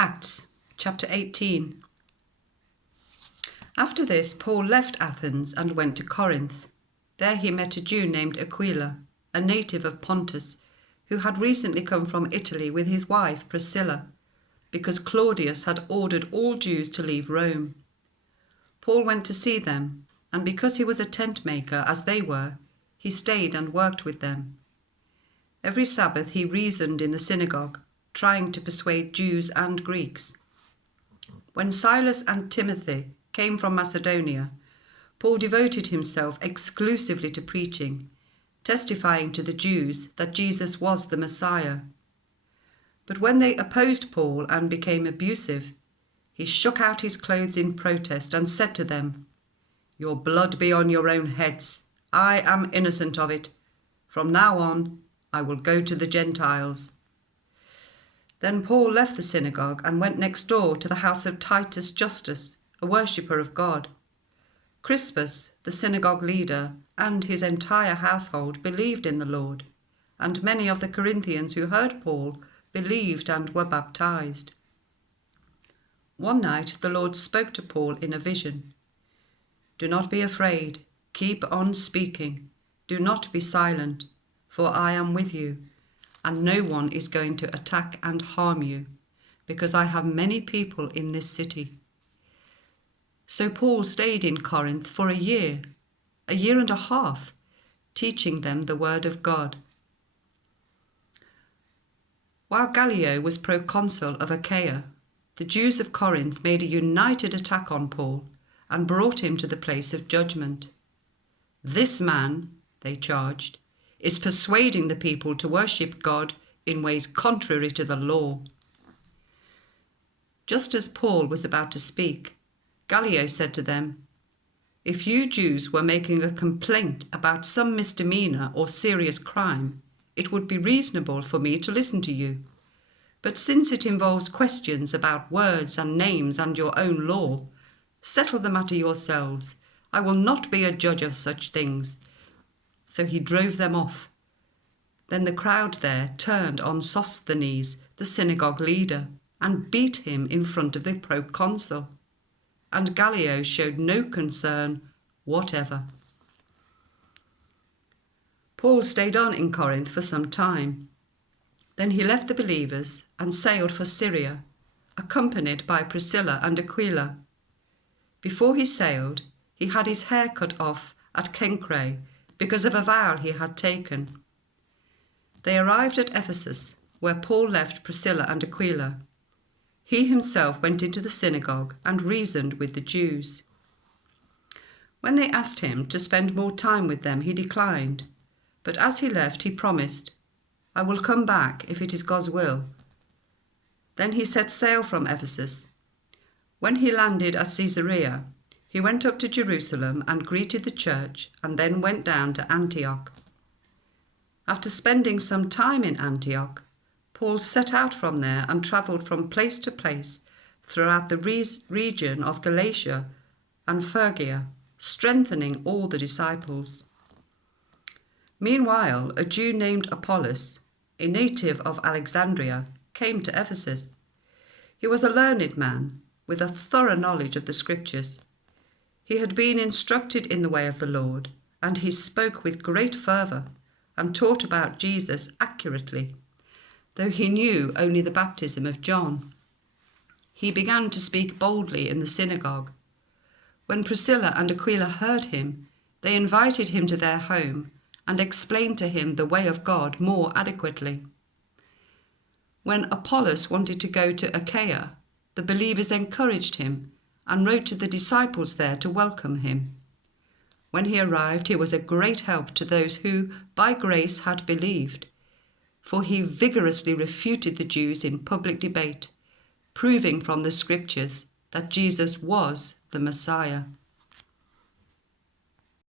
Acts chapter 18. After this, Paul left Athens and went to Corinth. There he met a Jew named Aquila, a native of Pontus, who had recently come from Italy with his wife Priscilla, because Claudius had ordered all Jews to leave Rome. Paul went to see them, and because he was a tent maker as they were, he stayed and worked with them. Every Sabbath he reasoned in the synagogue, trying to persuade Jews and Greeks. When Silas and Timothy came from Macedonia, Paul devoted himself exclusively to preaching, testifying to the Jews that Jesus was the Messiah. But when they opposed Paul and became abusive, he shook out his clothes in protest and said to them, "Your blood be on your own heads. I am innocent of it. From now on, I will go to the Gentiles." Then Paul left the synagogue and went next door to the house of Titus Justus, a worshipper of God. Crispus, the synagogue leader, and his entire household believed in the Lord, and many of the Corinthians who heard Paul believed and were baptized. One night the Lord spoke to Paul in a vision. "Do not be afraid. Keep on speaking. Do not be silent, for I am with you, and no one is going to attack and harm you, because I have many people in this city." So Paul stayed in Corinth for a year and a half, teaching them the word of God. While Gallio was proconsul of Achaia, the Jews of Corinth made a united attack on Paul and brought him to the place of judgment. "This man," they charged, "is persuading the people to worship God in ways contrary to the law." Just as Paul was about to speak, Gallio said to them, "If you Jews were making a complaint about some misdemeanor or serious crime, it would be reasonable for me to listen to you. But since it involves questions about words and names and your own law, settle the matter yourselves. I will not be a judge of such things." So he drove them off. Then the crowd there turned on Sosthenes, the synagogue leader, and beat him in front of the proconsul. And Gallio showed no concern whatever. Paul stayed on in Corinth for some time. Then he left the believers and sailed for Syria, accompanied by Priscilla and Aquila. Before he sailed, he had his hair cut off at Cenchreae because of a vow he had taken. They arrived at Ephesus, where Paul left Priscilla and Aquila. He himself went into the synagogue and reasoned with the Jews. When they asked him to spend more time with them, he declined. But as he left, he promised, "I will come back if it is God's will." Then he set sail from Ephesus. When he landed at Caesarea, he went up to Jerusalem and greeted the church, and then went down to Antioch. After spending some time in Antioch, Paul set out from there and travelled from place to place throughout the region of Galatia and Phrygia, strengthening all the disciples. Meanwhile, a Jew named Apollos, a native of Alexandria, came to Ephesus. He was a learned man with a thorough knowledge of the Scriptures. He had been instructed in the way of the Lord, and he spoke with great fervour and taught about Jesus accurately, though he knew only the baptism of John. He began to speak boldly in the synagogue. When Priscilla and Aquila heard him, they invited him to their home and explained to him the way of God more adequately. When Apollos wanted to go to Achaia, the believers encouraged him and wrote to the disciples there to welcome him. When he arrived, he was a great help to those who, by grace, had believed, for he vigorously refuted the Jews in public debate, proving from the Scriptures that Jesus was the Messiah.